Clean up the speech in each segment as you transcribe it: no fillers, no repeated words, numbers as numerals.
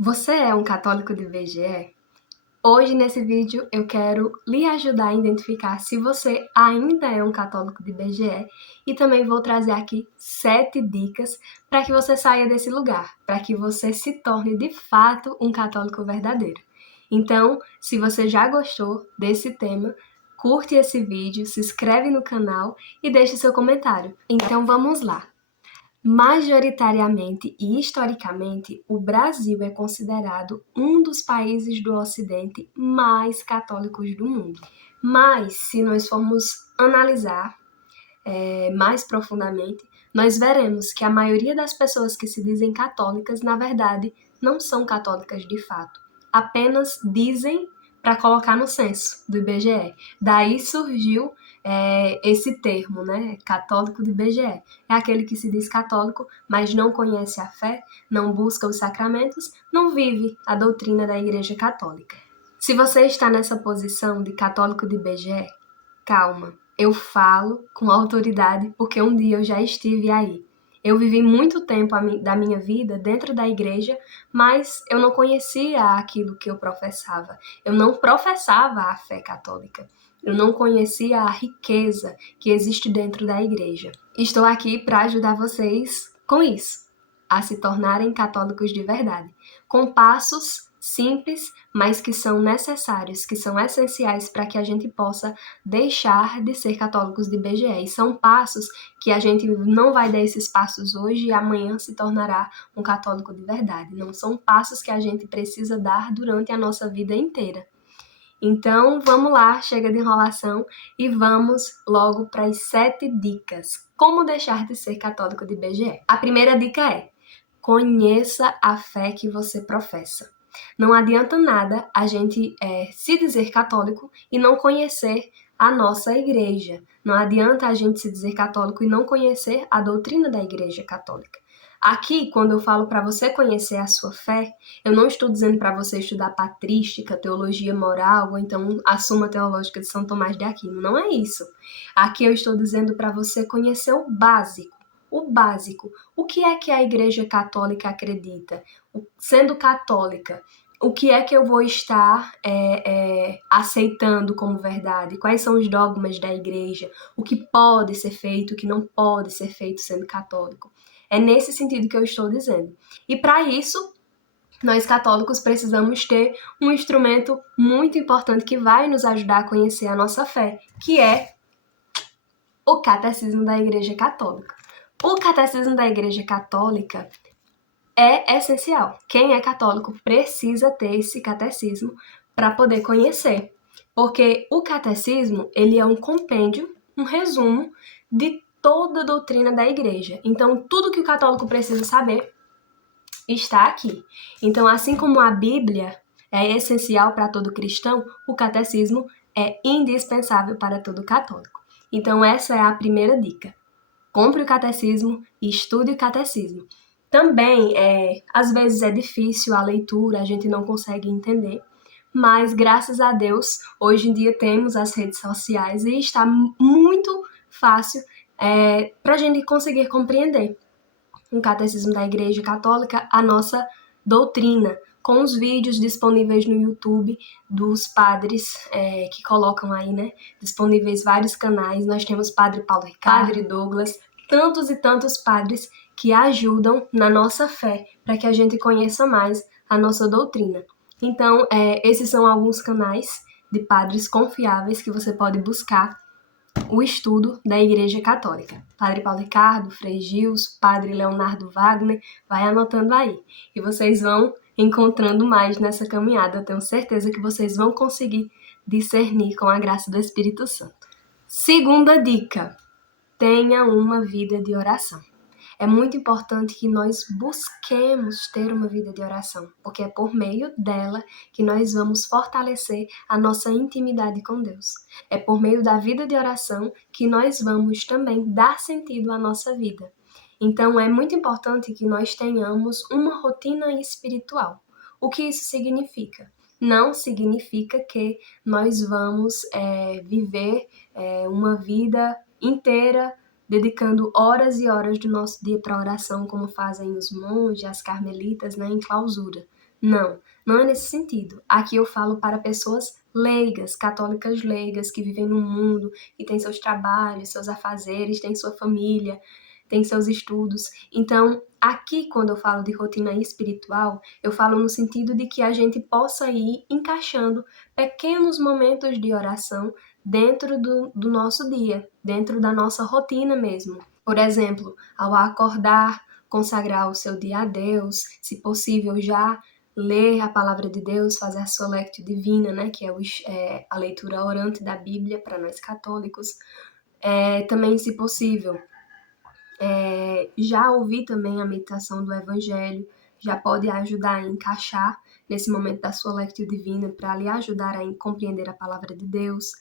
Você é um católico de BGE? Hoje, nesse vídeo, eu quero lhe ajudar a identificar se você ainda é um católico de BGE e também vou trazer aqui 7 dicas para que você saia desse lugar, para que você se torne de fato um católico verdadeiro. Então, se você já gostou desse tema, curte esse vídeo, se inscreve no canal e deixe seu comentário. Então vamos lá! Majoritariamente e historicamente, o Brasil é considerado um dos países do Ocidente mais católicos do mundo. Mas, se nós formos analisar mais profundamente, nós veremos que a maioria das pessoas que se dizem católicas, na verdade, não são católicas de fato. Apenas dizem para colocar no censo do IBGE. Daí surgiu esse termo, né? Católico do IBGE. É aquele que se diz católico, mas não conhece a fé, não busca os sacramentos, não vive a doutrina da Igreja Católica. Se você está nessa posição de católico de IBGE, calma, eu falo com autoridade porque um dia eu já estive aí. Eu vivi muito tempo da minha vida dentro da igreja, mas eu não conhecia aquilo que eu professava. Eu não professava a fé católica. Eu não conhecia a riqueza que existe dentro da igreja. Estou aqui para ajudar vocês com isso, a se tornarem católicos de verdade, com passos simples, mas que são necessários, que são essenciais para que a gente possa deixar de ser católicos de BGE. E são passos que a gente não vai dar esses passos hoje e amanhã se tornará um católico de verdade. Não são passos que a gente precisa dar durante a nossa vida inteira. Então, vamos lá, chega de enrolação e vamos logo para as 7 dicas. Como deixar de ser católico de BGE? A primeira dica é: conheça a fé que você professa. Não adianta nada a gente se dizer católico e não conhecer a nossa igreja. Não adianta a gente se dizer católico e não conhecer a doutrina da Igreja Católica. Aqui, quando eu falo para você conhecer a sua fé, eu não estou dizendo para você estudar patrística, teologia moral, ou então a Suma Teológica de São Tomás de Aquino. Não é isso. Aqui eu estou dizendo para você conhecer o básico. O básico. O que é que a Igreja Católica acredita? Sendo católica, o que é que eu vou estar aceitando como verdade? Quais são os dogmas da Igreja? O que pode ser feito, o que não pode ser feito sendo católico? É nesse sentido que eu estou dizendo. E para isso, nós católicos precisamos ter um instrumento muito importante que vai nos ajudar a conhecer a nossa fé, que é o Catecismo da Igreja Católica. O Catecismo da Igreja Católica é essencial. Quem é católico precisa ter esse catecismo para poder conhecer, porque o catecismo ele é um compêndio, um resumo de toda a doutrina da igreja. Então, tudo que o católico precisa saber está aqui. Então, assim como a Bíblia é essencial para todo cristão, o catecismo é indispensável para todo católico. Então, essa é a primeira dica. Compre o catecismo e estude o catecismo. Também, às vezes é difícil a leitura, a gente não consegue entender, mas graças a Deus, hoje em dia temos as redes sociais e está muito fácil para a gente conseguir compreender o Catecismo da Igreja Católica, a nossa doutrina, com os vídeos disponíveis no YouTube dos padres que colocam aí, né? Disponíveis vários canais. Nós temos Padre Paulo Ricardo, Padre Douglas, tantos e tantos padres que ajudam na nossa fé para que a gente conheça mais a nossa doutrina. Então, esses são alguns canais de padres confiáveis que você pode buscar o estudo da Igreja Católica. Padre Paulo Ricardo, Frei Gils, Padre Leonardo Wagner, vai anotando aí. E vocês vão encontrando mais nessa caminhada. Eu tenho certeza que vocês vão conseguir discernir com a graça do Espírito Santo. Segunda dica: tenha uma vida de oração. É muito importante que nós busquemos ter uma vida de oração, porque é por meio dela que nós vamos fortalecer a nossa intimidade com Deus. É por meio da vida de oração que nós vamos também dar sentido à nossa vida. Então, é muito importante que nós tenhamos uma rotina espiritual. O que isso significa? Não significa que nós vamos viver uma vida inteira dedicando horas e horas do nosso dia para oração, como fazem os monges, as carmelitas, né, em clausura. Não é nesse sentido. Aqui eu falo para pessoas leigas, católicas leigas, que vivem no mundo, e têm seus trabalhos, seus afazeres, têm sua família, têm seus estudos. Então, aqui, quando eu falo de rotina espiritual, eu falo no sentido de que a gente possa ir encaixando pequenos momentos de oração dentro do nosso dia, dentro da nossa rotina mesmo. Por exemplo, ao acordar, consagrar o seu dia a Deus, se possível já ler a palavra de Deus, fazer a sua lectio divina, né, que é a leitura orante da Bíblia para nós católicos. Também, se possível, já ouvir também a meditação do Evangelho, já pode ajudar a encaixar nesse momento da sua lectio divina para lhe ajudar a compreender a palavra de Deus.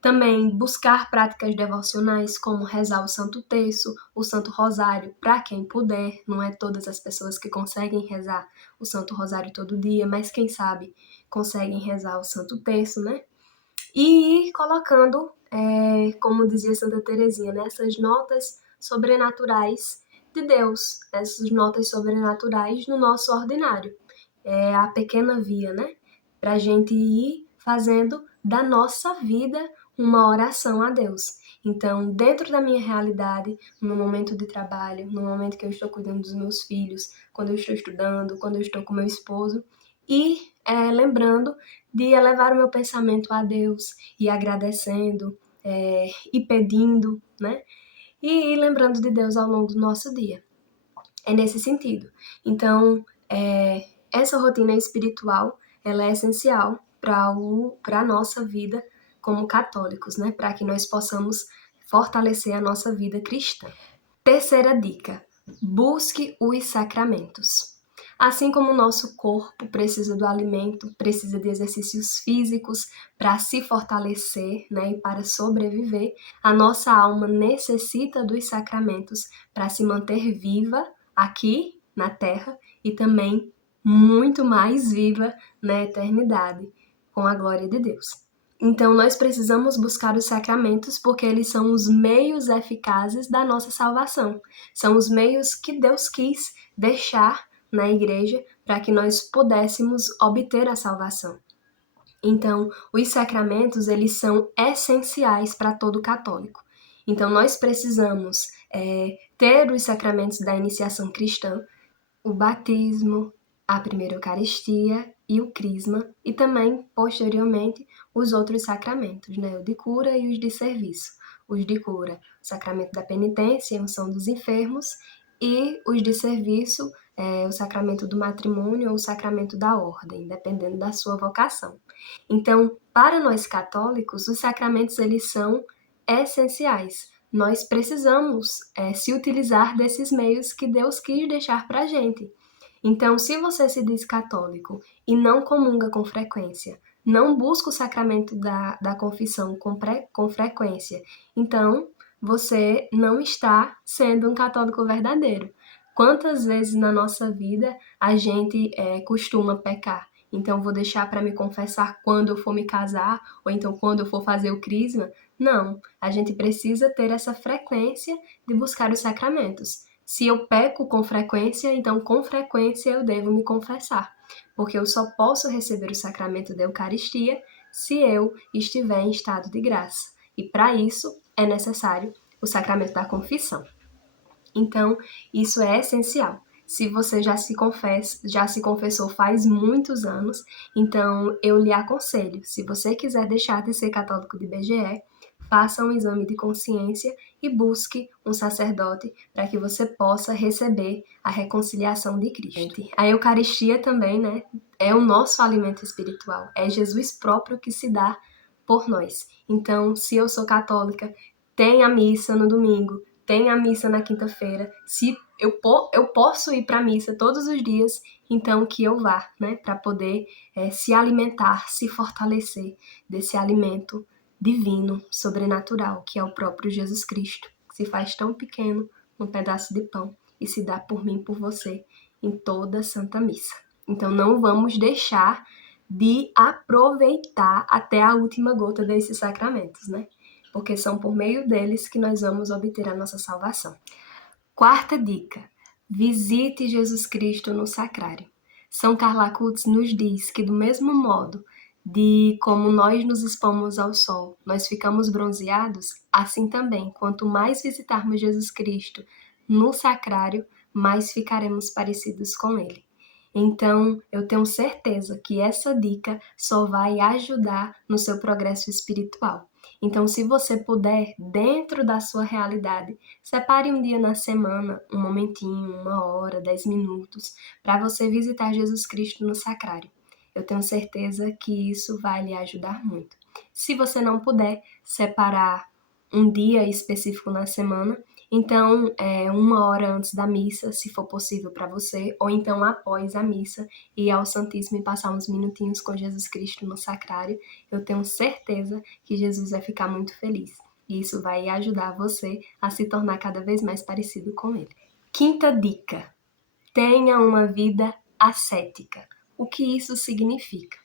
Também buscar práticas devocionais, como rezar o Santo Terço, o Santo Rosário, para quem puder. Não é todas as pessoas que conseguem rezar o Santo Rosário todo dia, mas quem sabe conseguem rezar o Santo Terço, né? E ir colocando, como dizia Santa Teresinha, né, essas notas sobrenaturais de Deus, essas notas sobrenaturais no nosso ordinário. É a pequena via, né? Para a gente ir fazendo da nossa vida uma oração a Deus. Então, dentro da minha realidade, no momento de trabalho, no momento que eu estou cuidando dos meus filhos, quando eu estou estudando, quando eu estou com meu esposo, e lembrando de elevar o meu pensamento a Deus e agradecendo e pedindo, né? E lembrando de Deus ao longo do nosso dia. É nesse sentido. Então, essa rotina espiritual, ela é essencial para a nossa vida como católicos, né? Para que nós possamos fortalecer a nossa vida cristã. Terceira dica: busque os sacramentos. Assim como o nosso corpo precisa do alimento, precisa de exercícios físicos para se fortalecer, né, e para sobreviver, a nossa alma necessita dos sacramentos para se manter viva aqui na Terra e também muito mais viva na eternidade, com a glória de Deus. Então, nós precisamos buscar os sacramentos porque eles são os meios eficazes da nossa salvação. São os meios que Deus quis deixar na igreja para que nós pudéssemos obter a salvação. Então, os sacramentos, eles são essenciais para todo católico. Então, nós precisamos ter os sacramentos da iniciação cristã, o batismo, a primeira Eucaristia e o crisma, e também, posteriormente, os outros sacramentos, né? O de cura e os de serviço. Os de cura, o sacramento da penitência, a unção dos enfermos, e os de serviço, o sacramento do matrimônio ou o sacramento da ordem, dependendo da sua vocação. Então, para nós católicos, os sacramentos eles são essenciais. Nós precisamos se utilizar desses meios que Deus quis deixar para a gente. Então, se você se diz católico e não comunga com frequência, não busca o sacramento da confissão com frequência, então você não está sendo um católico verdadeiro. Quantas vezes na nossa vida a gente costuma pecar? Então, vou deixar para me confessar quando eu for me casar, ou então quando eu for fazer o crisma? Não, a gente precisa ter essa frequência de buscar os sacramentos. Se eu peco com frequência, então com frequência eu devo me confessar, porque eu só posso receber o sacramento da Eucaristia se eu estiver em estado de graça. E para isso é necessário o sacramento da confissão. Então, isso é essencial. Se você já se confessou faz muitos anos, então eu lhe aconselho, se você quiser deixar de ser católico de BGE, faça um exame de consciência e busque um sacerdote para que você possa receber a reconciliação de Cristo. A Eucaristia também, né, é o nosso alimento espiritual, é Jesus próprio que se dá por nós. Então, se eu sou católica, tem a missa no domingo, tem a missa na quinta-feira, se eu posso ir para a missa todos os dias, então que eu vá, né, para poder se alimentar, se fortalecer desse alimento divino, sobrenatural, que é o próprio Jesus Cristo, que se faz tão pequeno num pedaço de pão e se dá por mim e por você em toda a Santa Missa. Então não vamos deixar de aproveitar até a última gota desses sacramentos, né? Porque são por meio deles que nós vamos obter a nossa salvação. Quarta dica: visite Jesus Cristo no sacrário. São Carla Acutis nos diz que do mesmo modo de como nós nos expomos ao sol, nós ficamos bronzeados, assim também, quanto mais visitarmos Jesus Cristo no sacrário, mais ficaremos parecidos com Ele. Então, eu tenho certeza que essa dica só vai ajudar no seu progresso espiritual. Então, se você puder, dentro da sua realidade, separe um dia na semana, um momentinho, 1 hora, 10 minutos, para você visitar Jesus Cristo no sacrário. Eu tenho certeza que isso vai lhe ajudar muito. Se você não puder separar um dia específico na semana, então 1 hora antes da missa, se for possível para você, ou então após a missa, ir ao Santíssimo e passar uns minutinhos com Jesus Cristo no sacrário, eu tenho certeza que Jesus vai ficar muito feliz. E isso vai ajudar você a se tornar cada vez mais parecido com Ele. Quinta dica: tenha uma vida ascética. O que isso significa?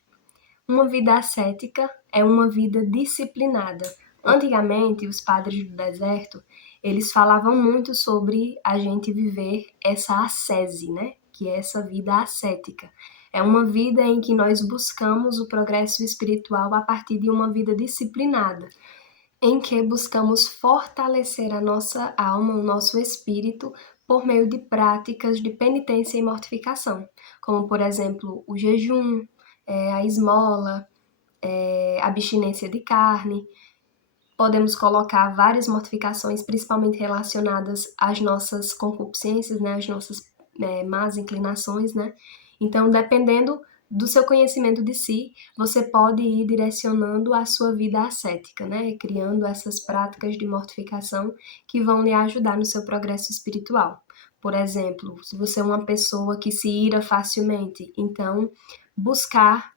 Uma vida ascética é uma vida disciplinada. Antigamente, os padres do deserto, eles falavam muito sobre a gente viver essa ascese, né? Que é essa vida ascética. É uma vida em que nós buscamos o progresso espiritual a partir de uma vida disciplinada, em que buscamos fortalecer a nossa alma, o nosso espírito, por meio de práticas de penitência e mortificação, como, por exemplo, o jejum, a esmola, a abstinência de carne. Podemos colocar várias mortificações, principalmente relacionadas às nossas concupiscências, né, às nossas más inclinações, né? Então, dependendo do seu conhecimento de si, você pode ir direcionando a sua vida ascética, né? Criando essas práticas de mortificação que vão lhe ajudar no seu progresso espiritual. Por exemplo, se você é uma pessoa que se ira facilmente, então buscar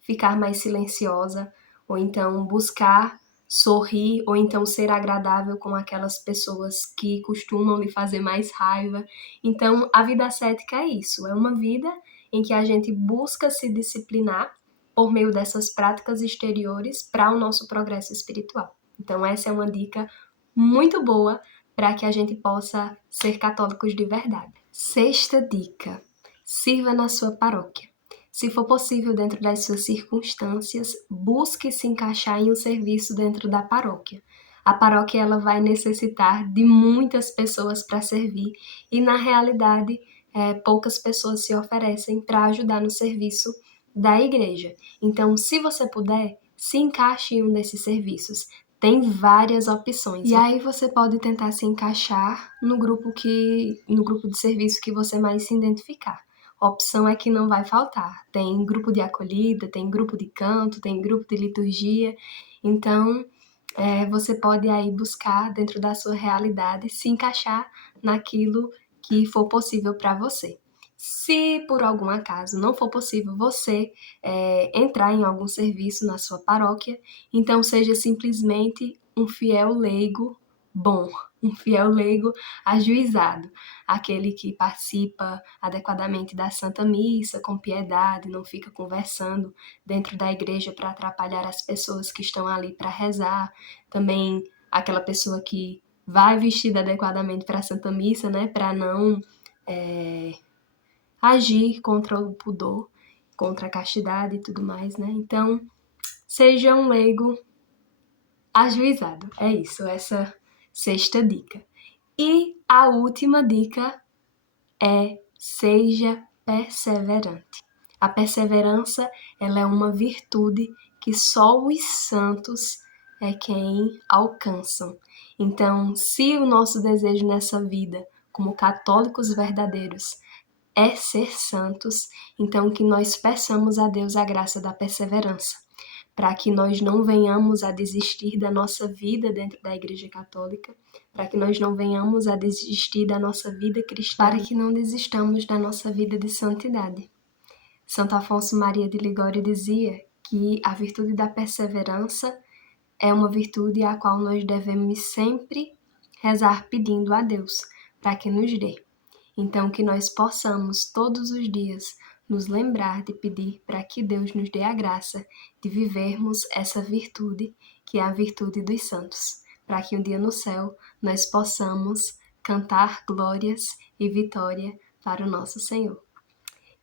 ficar mais silenciosa, ou então buscar sorrir, ou então ser agradável com aquelas pessoas que costumam lhe fazer mais raiva. Então, a vida ascética é isso, é uma vida em que a gente busca se disciplinar por meio dessas práticas exteriores para o nosso progresso espiritual. Então, essa é uma dica muito boa para que a gente possa ser católicos de verdade. Sexta dica: sirva na sua paróquia. Se for possível, dentro das suas circunstâncias, busque se encaixar em um serviço dentro da paróquia. A paróquia ela vai necessitar de muitas pessoas para servir e, na realidade, poucas pessoas se oferecem para ajudar no serviço da igreja. Então, se você puder, se encaixe em um desses serviços. Tem várias opções. E aí você pode tentar se encaixar no grupo de serviço que você mais se identificar. Opção é que não vai faltar. Tem grupo de acolhida, tem grupo de canto, tem grupo de liturgia. Então, você pode aí buscar dentro da sua realidade se encaixar naquilo que for possível para você. Se por algum acaso não for possível você entrar em algum serviço na sua paróquia, então seja simplesmente um fiel leigo bom, um fiel leigo ajuizado, aquele que participa adequadamente da Santa Missa, com piedade, não fica conversando dentro da igreja para atrapalhar as pessoas que estão ali para rezar. Também aquela pessoa que vai vestida adequadamente para a Santa Missa, né, para não agir contra o pudor, contra a castidade e tudo mais, né? Então, seja um leigo ajuizado. É isso, essa sexta dica. E a última dica é: seja perseverante. A perseverança, ela é uma virtude que só os santos é quem alcançam. Então, se o nosso desejo nessa vida, como católicos verdadeiros, é ser santos, então que nós peçamos a Deus a graça da perseverança, para que nós não venhamos a desistir da nossa vida dentro da Igreja Católica, para que nós não venhamos a desistir da nossa vida cristã, para que não desistamos da nossa vida de santidade. Santo Afonso Maria de Ligório dizia que a virtude da perseverança é uma virtude a qual nós devemos sempre rezar pedindo a Deus para que nos dê. Então, que nós possamos todos os dias nos lembrar de pedir para que Deus nos dê a graça de vivermos essa virtude, que é a virtude dos santos, para que um dia no céu nós possamos cantar glórias e vitória para o nosso Senhor.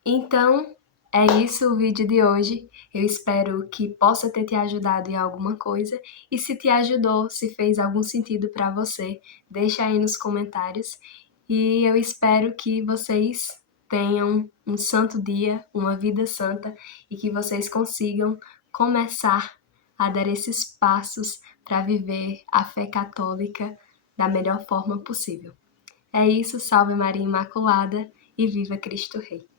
Então, é isso o vídeo de hoje. Eu espero que possa ter te ajudado em alguma coisa. E se te ajudou, se fez algum sentido para você, deixa aí nos comentários. E eu espero que vocês tenham um santo dia, uma vida santa, e que vocês consigam começar a dar esses passos para viver a fé católica da melhor forma possível. É isso, salve Maria Imaculada e viva Cristo Rei!